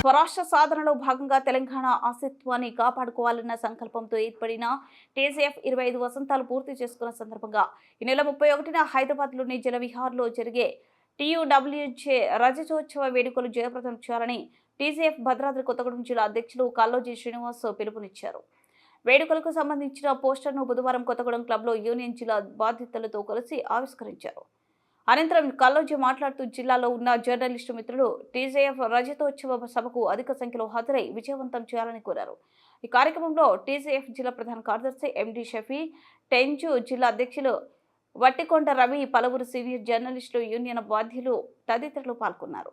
స్వరాష్ట్ర సాధనలో భాగంగా తెలంగాణ అస్తిత్వాన్ని కాపాడుకోవాలన్న సంకల్పంతో ఏర్పడిన టీజీఎఫ్ 25 వసంతాలు పూర్తి చేసుకున్న సందర్భంగా ఈ నెల 31న హైదరాబాద్లోని జలవిహార్లో జరిగే TUWJ రజతోత్సవ వేడుకలు జయప్రదం చేయాలని టీజీఎఫ్ భద్రాద్రి కొత్తగూడెం జిల్లా అధ్యక్షులు కల్లోజీ శ్రీనివాస్ పిలుపునిచ్చారు. వేడుకలకు సంబంధించిన పోస్టర్ను బుధవారం కొత్తగూడెం క్లబ్లో యూనియన్ జిల్లా బాధ్యతలతో కలిసి ఆవిష్కరించారు. అనంతరం కల్లోజీ మాట్లాడుతూ జిల్లాలో ఉన్న జర్నలిస్టు మిత్రులు టీజీఎఫ్ రజతోత్సవ సభకు అధిక సంఖ్యలో హాజరై విజయవంతం చేయాలని కోరారు. ఈ కార్యక్రమంలో టీజీఎఫ్ జిల్లా ప్రధాన కార్యదర్శి ఎండి షఫీ, టెంజు జిల్లా అధ్యక్షులు వట్టికొండ రవి, పలువురు సీనియర్ జర్నలిస్టులు, యూనియన్ బాధ్యులు తదితరులు పాల్గొన్నారు.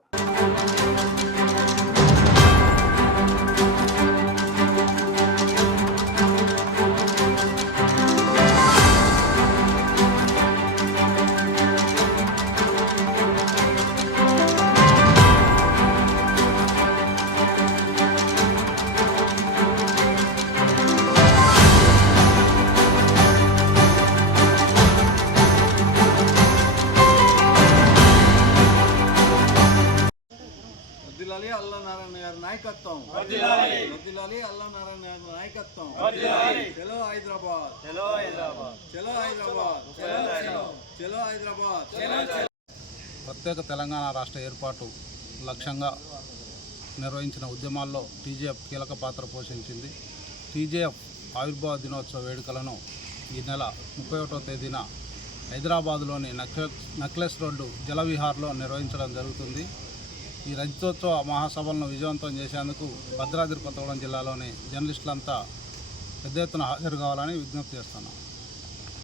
అల్లా నారాయణ గారి నాయకత్వం, అల్లా నారాయణ గారి నాయకత్వం. చలో హైదరాబాద్, చలో హైదరాబాద్, చలో హైదరాబాద్, చలో హైదరాబాద్. ప్రత్యేక తెలంగాణ రాష్ట్ర ఏర్పాటు లక్ష్యంగా నిర్వహించిన ఉద్యమాల్లో టీజీఎఫ్ కీలక పాత్ర పోషించింది. టీజీఎఫ్ ఆవిర్భావ దినోత్సవ వేడుకలను ఈ నెల 31వ తేదీన హైదరాబాదులోని నక్లెస్ రోడ్డు జలవిహార్లో నిర్వహించడం జరుగుతుంది. ఈ రజతోత్సవ మహాసభలను విజయవంతం చేసేందుకు భద్రాద్రి కొత్తగూడెం జిల్లాలోని జర్నలిస్టులంతా పెద్ద ఎత్తున హాజరు కావాలని విజ్ఞప్తి చేస్తున్నాం.